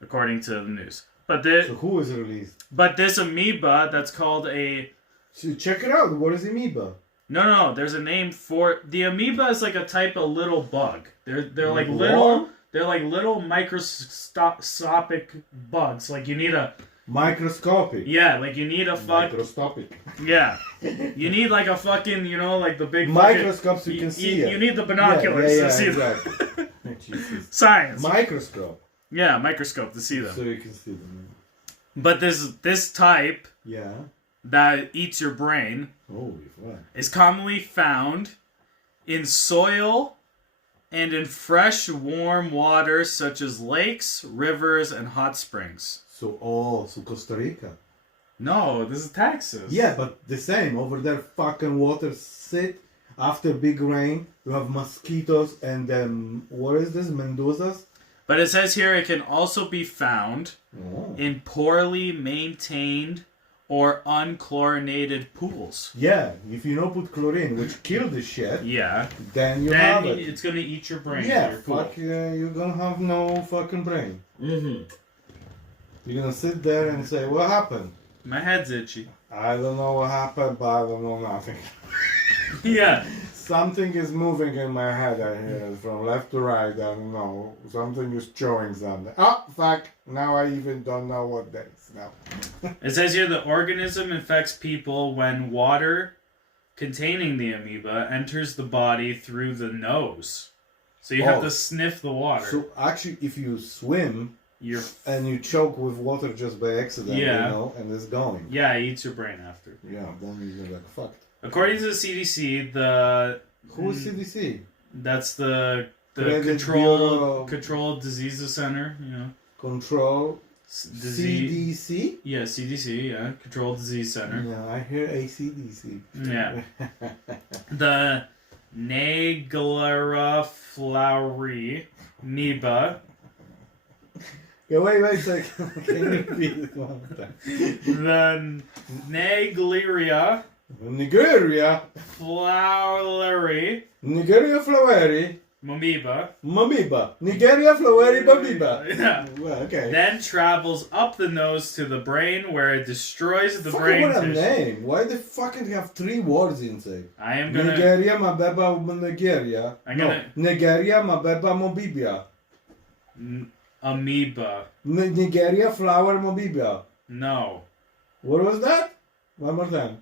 according to the news. So who is released? But this amoeba that's called a... So check it out. What is amoeba? No. There's a name for... The amoeba is like a type of little bug. They're like little... They're like little microscopic bugs. Like you need a... Microscopic. Yeah, like you need a Microscopic. Yeah. You need like a fucking, you know, like the big... Microscopes you can see it. You need the binoculars to see exactly. them. Science. Microscope. Yeah, microscope to see them. So you can see them. But this type... Yeah. That eats your brain... Holy fuck. Is commonly found in soil and in fresh, warm water such as lakes, rivers, and hot springs. So Costa Rica. No, this is Texas. Yeah, but the same. Over there, fucking water sit. After big rain, you have mosquitoes and what is this? Mendozas? But it says here it can also be found in poorly maintained or unchlorinated pools. Yeah, if you don't put chlorine, which kill the shit, then you have it. It's gonna eat your brain. Yeah, your pool. you're gonna have no fucking brain. Mm-hmm. You're gonna sit there and say, what happened? My head's itchy. I don't know what happened, but I don't know nothing. Yeah. Something is moving in my head, I hear, from left to right, I don't know. Something is showing something. Oh, fuck, now I even don't know what that is now. It says here the organism infects people when water containing the amoeba enters the body through the nose. So you have to sniff the water. So actually, if you swim and you choke with water just by accident, you know, and it's going. Yeah, it eats your brain after. Yeah, then you're like, fucked. According to the CDC, Who is CDC? That's the Controlled Diseases Center, you know. Control Disease. CDC? Yeah, CDC, yeah. Controlled Disease Center. Yeah, I hear ACDC. Yeah. The Naegaleria florei amoeba. Yeah, wait a second. Can you repeat it one more time? The Naegaleria Nigeria florei amoeba. Nigeria floweri amoeba. Yeah. Well, okay. Then travels up the nose to the brain where it destroys the Fucking brain what a tissue. name. Why the fucking have 3 words inside? I am gonna... Nigeria mabeba Nigeria. Nigeria mabeba mobibia. Amoeba. Nigeria flower mobibia. No. What was that? One more time.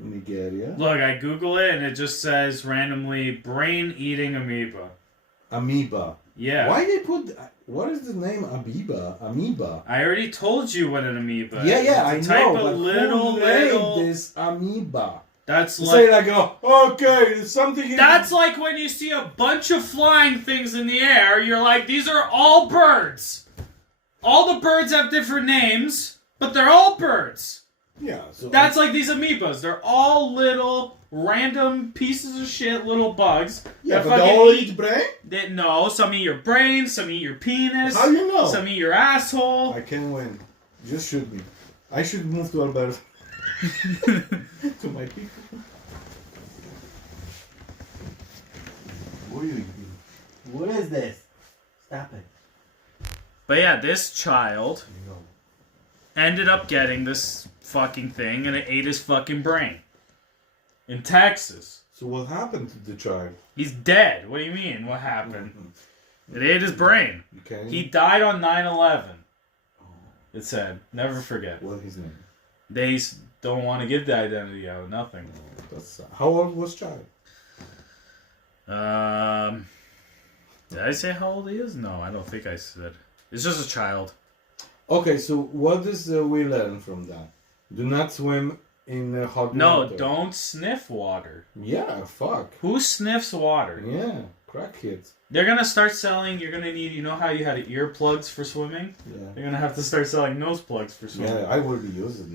Nigeria. Look, I Google it and it just says randomly brain-eating amoeba. Amoeba. Yeah. Why they put... What is the name Amoeba? I already told you what an amoeba is. Yeah, I know, but who named this amoeba? That's like... Say like, okay, there's something... That's like when you see a bunch of flying things in the air, you're like, these are all birds. All the birds have different names, but they're all birds. Yeah, so... That's like these amoebas. They're all little, random pieces of shit, little bugs. Yeah, but they all eat brain? No, some eat your brain, some eat your penis. How you know? Some eat your asshole. I can win. Just shoot me. I should move to Alberta. To my people. What are you eating? What is this? Stop it. But yeah, this child ended up getting this fucking thing and it ate his fucking brain. In Texas. So what happened to the child? He's dead. What do you mean? What happened? It ate his brain. Okay. He died on 9/11. It said. Never forget. What his name? They don't want to give the identity out. Nothing. That's how old was child? Did I say how old he is? No, I don't think I said. It's just a child. Okay, so what does we learn from that? Do not swim in hot No, water. don't sniff water. Yeah, fuck. Who sniffs water? Yeah, crackheads. They're gonna start selling. You're gonna need. You know how you had earplugs for swimming? Yeah. They're gonna have to start selling nose plugs for swimming. Yeah, I will be using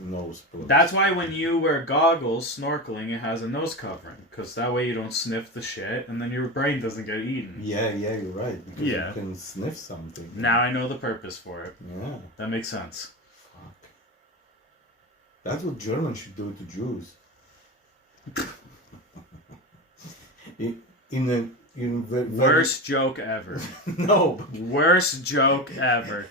nose plugs. That's why when you wear goggles snorkeling, it has a nose covering, because that way you don't sniff the shit, and then your brain doesn't get eaten. Yeah, you're right. Because Yeah. you can sniff something. Now I know the purpose for it. Yeah. That makes sense. Fuck. That's what Germans should do to Jews. Worst joke ever. No. Worst joke ever.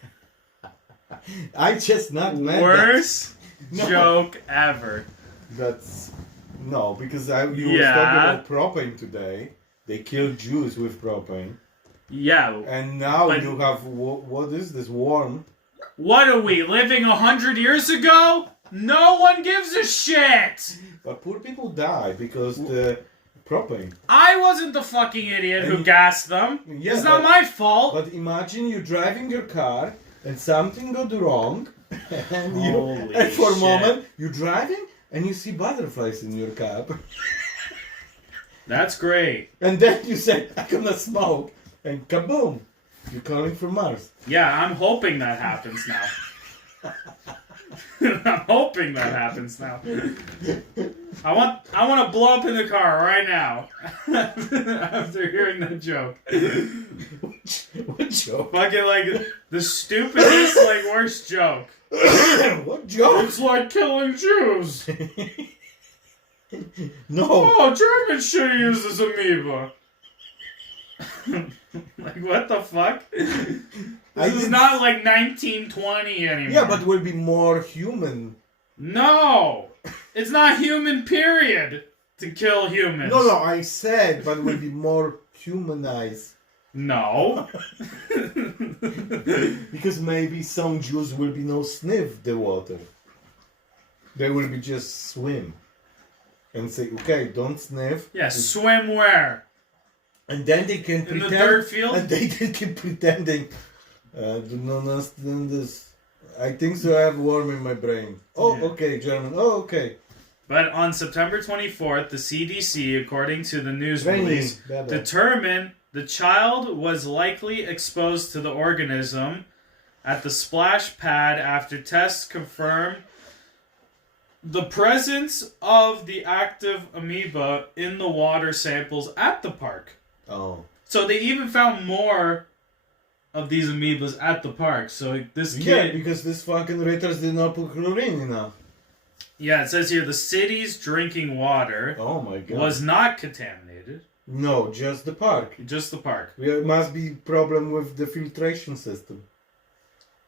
I just not meant Worst No. joke ever. That's no, because you were talking about propane today. They killed Jews with propane, Yeah. and now But- you have what is this worm? What are we, living 100 years ago? No one gives a shit! But poor people die because the propane. I wasn't the fucking idiot who And- gassed them. Yeah, It's not but- my fault. But imagine you driving your car and something goes wrong, and Holy and for a shit. moment you're driving and you see butterflies in your cab, That's great. and then you say, "I'm gonna smoke," and kaboom, you're calling for Mars. Yeah, I'm hoping that happens now. I'm hoping that happens now. I want to blow up in the car right now. After hearing that joke. What joke? Fucking like the stupidest, like worst joke. What joke? It's like killing Jews. No. Oh, Germans should have used this amoeba. Like, what the fuck? This is not like 1920 anymore. Yeah, but will be more human. No! It's not human, period, to kill humans. No, I said, but will be more humanized. No. Because maybe some Jews will be no sniff the water. They will be just swim. And say, okay, don't sniff. Yeah, swim where? And then they can In pretend. the dirt field? And they can keep pretending. Do not understand this. I think so. I have worm in my brain. Oh, Yeah. okay, German. Oh, okay. But on September 24th, the CDC, according to the news Training. release, Blah, blah. determined the child was likely exposed to the organism at the splash pad after tests confirmed the presence of the active amoeba in the water samples at the park. Oh. So they even found more of these amoebas at the park. So this Yeah, kid... because this fucking retards did not put chlorine enough. Yeah, it says here the city's drinking water Oh my god. was not contaminated. No, just the park. Just the park. There must be problem with the filtration system.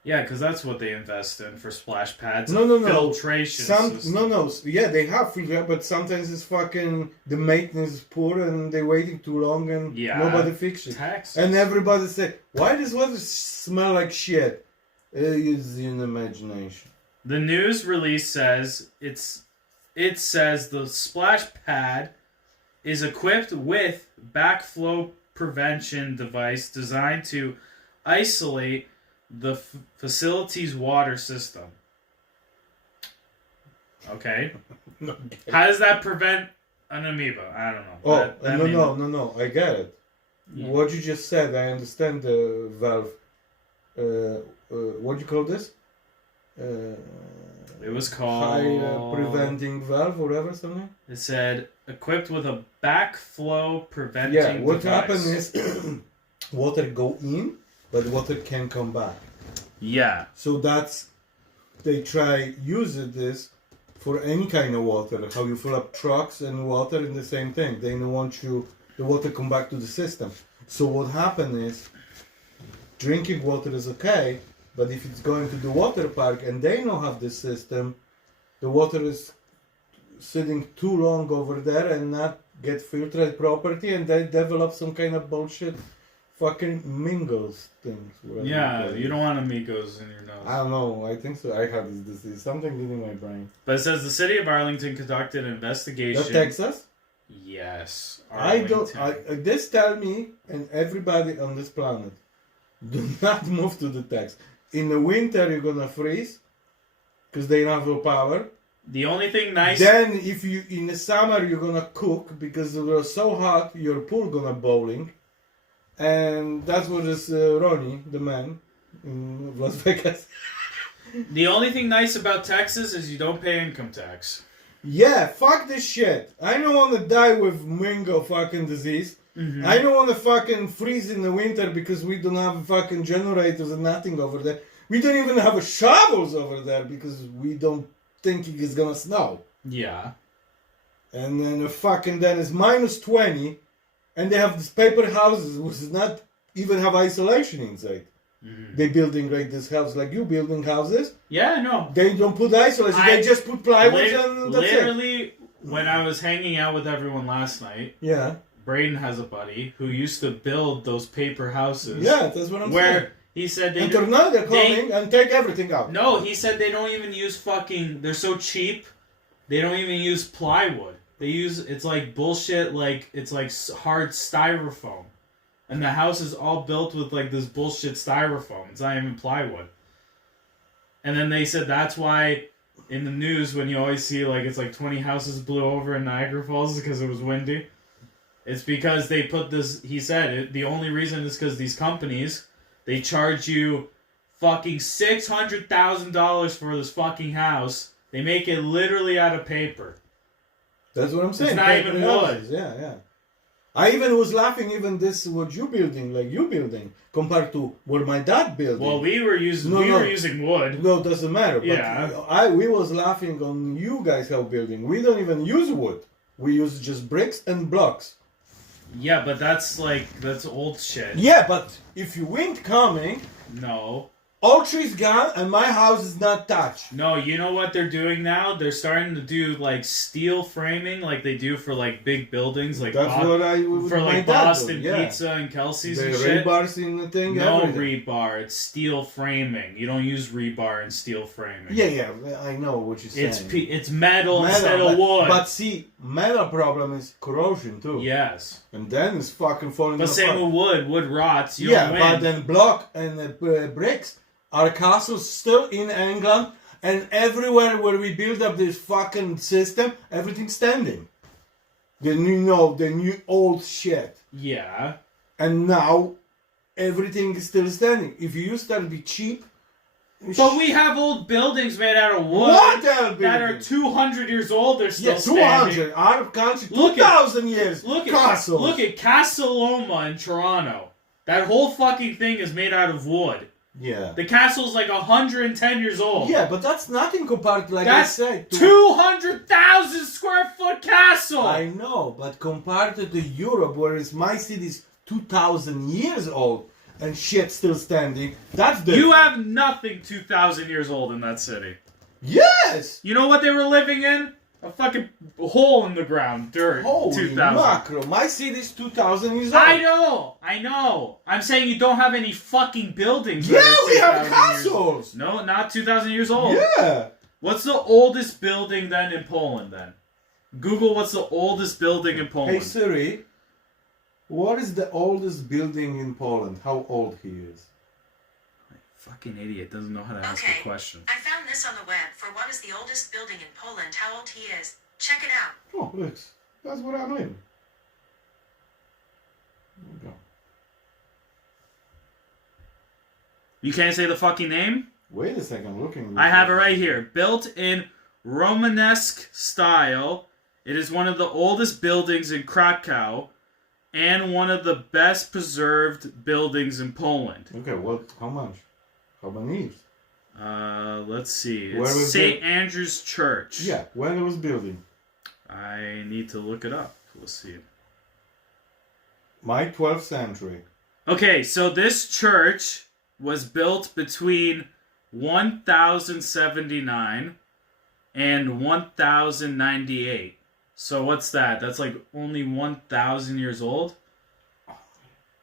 Yeah, because that's what they invest in for splash pads. No. Filtration system. No. Yeah, they have filter, but sometimes it's fucking the maintenance is poor and they're waiting too long and Yeah. nobody fixes it. Texas. And everybody say, "Why does water smell like shit?" It's an imagination. The news release says it says the splash pad is equipped with backflow prevention device designed to isolate the facility's water system. Okay. How does that prevent an amoeba? I don't know. Oh, That may- no. I get it. Yeah. What you just said, I understand the valve. What do you call this? It was called... High preventing valve or whatever, something? It said equipped with a backflow preventing Yeah, what device. happens is water go in, but water can come back. Yeah. So that's, they try use this for any kind of water. How you fill up trucks and water in the same thing. They don't want the water come back to the system. So what happens is, drinking water is okay, but if it's going to the water park and they don't have this system, the water is sitting too long over there and not get filtered properly, and they develop some kind of bullshit fucking mingles things. Yeah, you don't want amigos in your nose. I don't know. I think so. I have this disease. Something in my brain. But it says the city of Arlington conducted an investigation. That Texas? Yes. I Arlington. don't. This tell me and everybody on this planet, do not move to the Texas. In the winter you're gonna freeze, because they don't have no power. The only thing nice. Then if you in the summer you're gonna cook because it was so hot, your pool gonna bowling, and that's what is Ronnie, the man in Las Vegas. The only thing nice about Texas is you don't pay income tax. Yeah, fuck this shit. I don't want to die with mingo fucking disease. Mm-hmm. I don't want to fucking freeze in the winter because we don't have fucking generators and nothing over there. We don't even have shovels over there because we don't think it's gonna snow. Yeah. And then then it's minus 20, and they have these paper houses which does not even have isolation inside. Mm-hmm. They building like this house like you building houses. Yeah, no. They don't put isolation. They just put plywood and that's literally, when I was hanging out with everyone last night, yeah. Braden has a buddy who used to build those paper houses. Yeah, that's what I'm saying. Where he said they and now they're coming and take everything out. No, he said they don't even use fucking. They're so cheap. They don't even use plywood. They use it's like bullshit. Like it's like hard styrofoam, and the house is all built with like this bullshit styrofoam. It's not even plywood. And then they said that's why in the news when you always see like it's like 20 houses blew over in Niagara Falls because it was windy. It's because they put this. He said the only reason is because these companies. They charge you fucking $600,000 for this fucking house. They make it literally out of paper. That's what I'm saying. It's not paper even houses. wood. Yeah. I even was laughing even this what you building compared to what my dad building. Well, we were using wood. No, doesn't matter. But Yeah. we was laughing on you guys how building. We don't even use wood. We use just bricks and blocks. Yeah, but that's old shit. Yeah, but if you wind coming, No. all trees gone and my house is not touched. No, you know what they're doing now? They're starting to do like steel framing like they do for like big buildings like That's what I for like Boston Pizza and Kelsey's and shit. Rebars in the thing. No everything. rebar, it's steel framing. You don't use rebar in steel framing. Yeah, I know what you're saying. It's metal instead of wood. But see, metal problem is corrosion too. Yes. And then it's fucking falling But apart. same with wood. Wood rots. You Yeah, don't but win. then block and bricks are castles still in England, and everywhere where we build up this fucking system, everything's standing. The new old shit. Yeah. And now everything is still standing. If you used to be cheap. But we have old buildings made out of wood What that are 200 years old. They're still Yeah, standing. 200. Our country, Look 2,000 years. Look castles. at Casa Loma in Toronto. That whole fucking thing is made out of wood. Yeah. The castle's like 110 years old. Yeah, but that's nothing compared to, like That's I said, 200,000 square foot castle. I know, but compared to the Europe, whereas my city is 2,000 years old and shit still standing, that's different. You have nothing 2,000 years old in that city. Yes! You know what they were living in? A fucking hole in the ground, dirt. Holy 2,000. macro, my city is 2,000 years old. I know. I'm saying you don't have any fucking buildings. Yeah, that are we have 2,000 years castles! old. No, not 2,000 years old. Yeah! What's the oldest building then in Poland then? Google what's the oldest building in Poland. Hey Siri, what is the oldest building in Poland? How old he is? Fucking idiot doesn't know how to ask Okay. a question. I found this on the web for what is the oldest building in Poland, how old he is. Check it out. Oh, look, that's what I mean. There we go. You can't say the fucking name? Wait a second, I'm looking. I have it right here. Built in Romanesque style, it is one of the oldest buildings in Krakow and one of the best preserved buildings in Poland. Okay, what? How much? How many years? Let's see. Where It's was St. it? Andrew's Church. Yeah, when it was building. I need to look it up. Let's see. My 12th century. Okay, so this church was built between 1079 and 1,098. So what's that? That's like only 1,000 years old?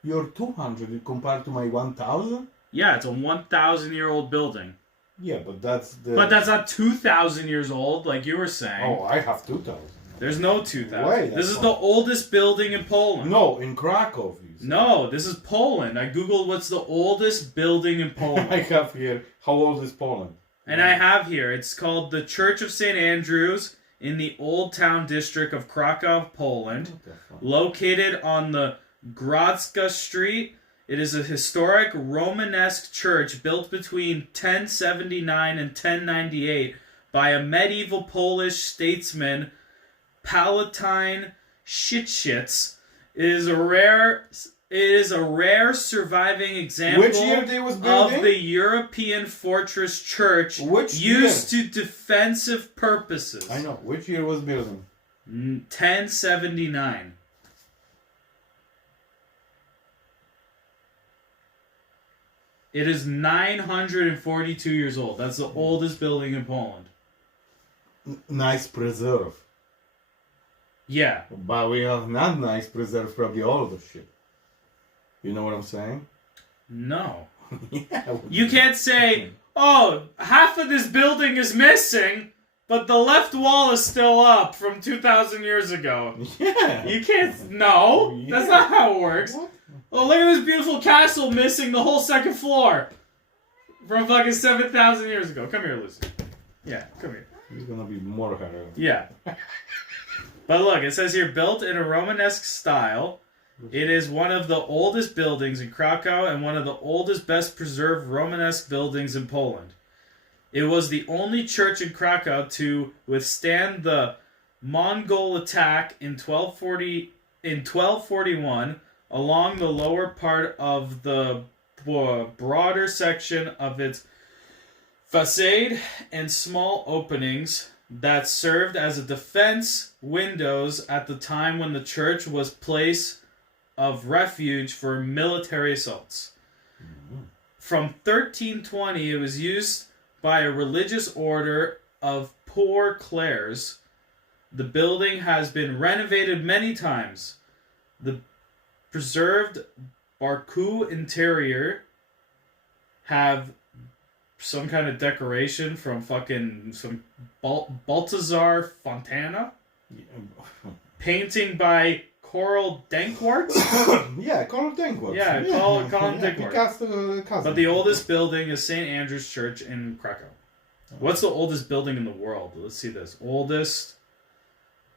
You're 200 compared to my 1,000? Yeah, it's a 1,000-year-old building. Yeah, but that's the... But that's not 2,000 years old, like you were saying. Oh, I have 2,000. There's no 2,000. Wait, this is the oldest building in Poland. No, in Krakow. No, this is Poland. I googled what's the oldest building in Poland. I have here, how old is Poland? And I have here, it's called the Church of St. Andrews in the Old Town District of Krakow, Poland. Located on the Grodzka Street. It is a historic Romanesque church built between 1079 and 1098 by a medieval Polish statesman, Palatine Szyszczyc. It is a rare surviving example Which year they was building? of the European fortress church used to defensive purposes. I know. Which year was building? 1079. It is 942 years old. That's the oldest building in Poland. Nice preserve. Yeah. But we have not nice preserve, probably older shit. You know what I'm saying? No. Yeah. You can't say, oh, half of this building is missing, but the left wall is still up from 2,000 years ago. Yeah. You can't. No. Yeah. That's not how it works. What? Oh, look at this beautiful castle missing the whole second floor from fucking 7,000 years ago. Come here, Lucy. Yeah, come here. He's gonna be more harder. Yeah. But look, it says here, built in a Romanesque style. It is one of the oldest buildings in Krakow and one of the oldest, best preserved Romanesque buildings in Poland. It was the only church in Krakow to withstand the Mongol attack in 1241 along the lower part of the broader section of its facade and small openings that served as a defense windows at the time when the church was place of refuge for military assaults. From 1320, it was used by a religious order of Poor Clares. The building has been renovated many times. The preserved Barku interior have some kind of decoration from fucking some Baltazar Fontana. Painting by Coral Dankwarts? Yeah, Coral Dankwarts. Yeah, call him Dankwarts. Picasso, But the oldest building is St. Andrew's Church in Krakow. What's the oldest building in the world? Let's see this. Oldest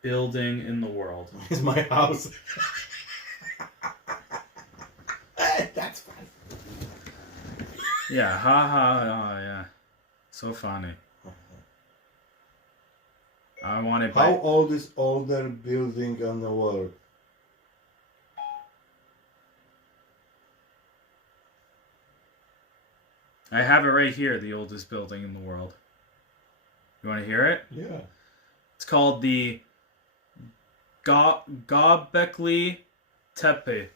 building in the world. It's my house. That's funny. Yeah, ha ha, oh yeah. So funny. I want it How old is older building in the world? I have it right here, the oldest building in the world. You want to hear it? Yeah. It's called the Göbekli Tepe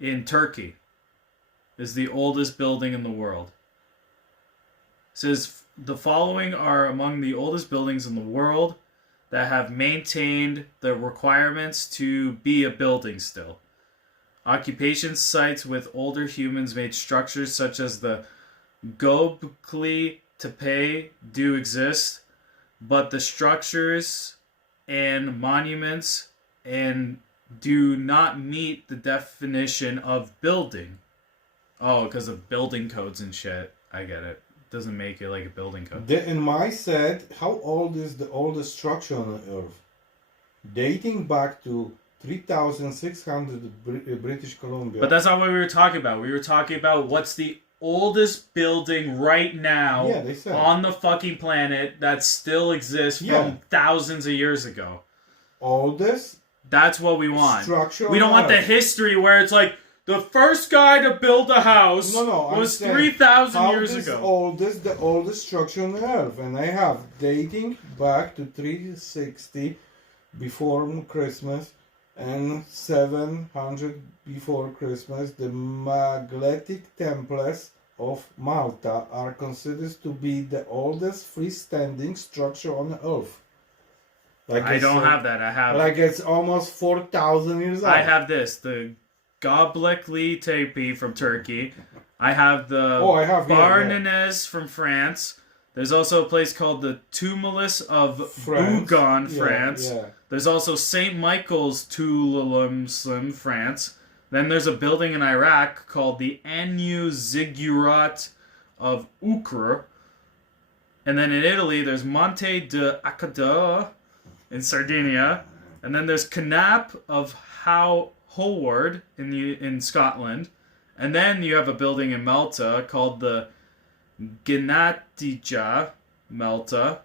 in Turkey. Is the oldest building in the world. It says the following are among the oldest buildings in the world that have maintained the requirements to be a building still. Occupation sites with older humans made structures such as the Göbekli Tepe do exist, but the structures and monuments and do not meet the definition of building. Oh, because of building codes and shit. I get it. Doesn't make it like a building code. In my set, how old is the oldest structure on Earth? Dating back to 3,600 British Columbia. But that's not what we were talking about. We were talking about what's the oldest building right now on the fucking planet that still exists from thousands of years ago. Oldest? That's what we want. Structure we don't want the history where it's like, the first guy to build a house was 3,000 years ago. The oldest structure on Earth, and I have dating back to 360 before Christmas and 700 before Christmas. The Magnetic Temples of Malta are considered to be the oldest freestanding structure on Earth. Like I don't have that. I have. Like it's almost 4,000 years old. I have this. The Göbekli Tepe from Turkey. I have the Barnines from France. There's also a place called the Tumulus of Bougon, France. Yeah. There's also St. Michael's Tululemslim, France. Then there's a building in Iraq called the Anu Ziggurat of Ukr. And then in Italy, there's Monte de Accada in Sardinia. And then there's Canap of Howard in Scotland. And then you have a building in Malta called the Gnatija Malta.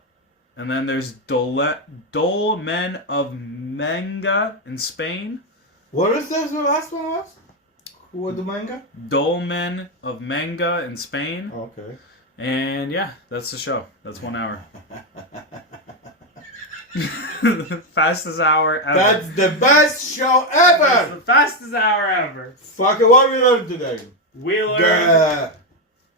And then there's Dolmen of Manga in Spain. What is this? The last one was? Who was the manga? Dolmen of Manga in Spain. Okay. And yeah, that's the show. That's 1 hour. Fastest hour ever. That's the best show ever! That's the fastest hour ever. Fucking what we learned today? We learned... The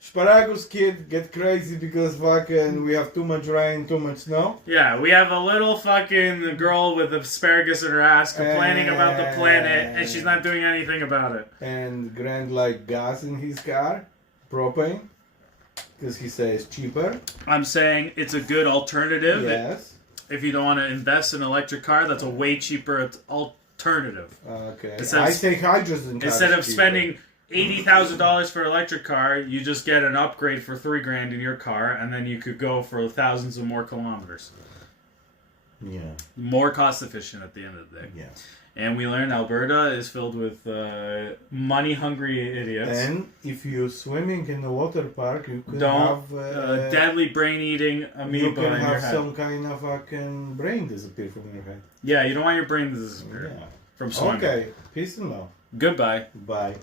Sparagus kid get crazy because fucking we have too much rain, too much snow. Yeah, we have a little fucking girl with asparagus in her ass complaining about the planet, and she's not doing anything about it. And Grant like gas in his car, propane, because he says cheaper. I'm saying it's a good alternative. Yes. If you don't want to invest in an electric car, that's a way cheaper alternative. Okay. I say hydrogen. Instead of spending $80,000 for an electric car, you just get an upgrade for $3,000 in your car, and then you could go for thousands of more kilometers. Yeah. More cost efficient at the end of the day. Yeah. And we learned Alberta is filled with money-hungry idiots. And if you're swimming in a water park, you could have deadly brain-eating amoeba you can in your have head. some kind of fucking brain disappear from your head. Yeah, you don't want your brain to disappear from swimming. Okay. Peace and love. Goodbye. Bye.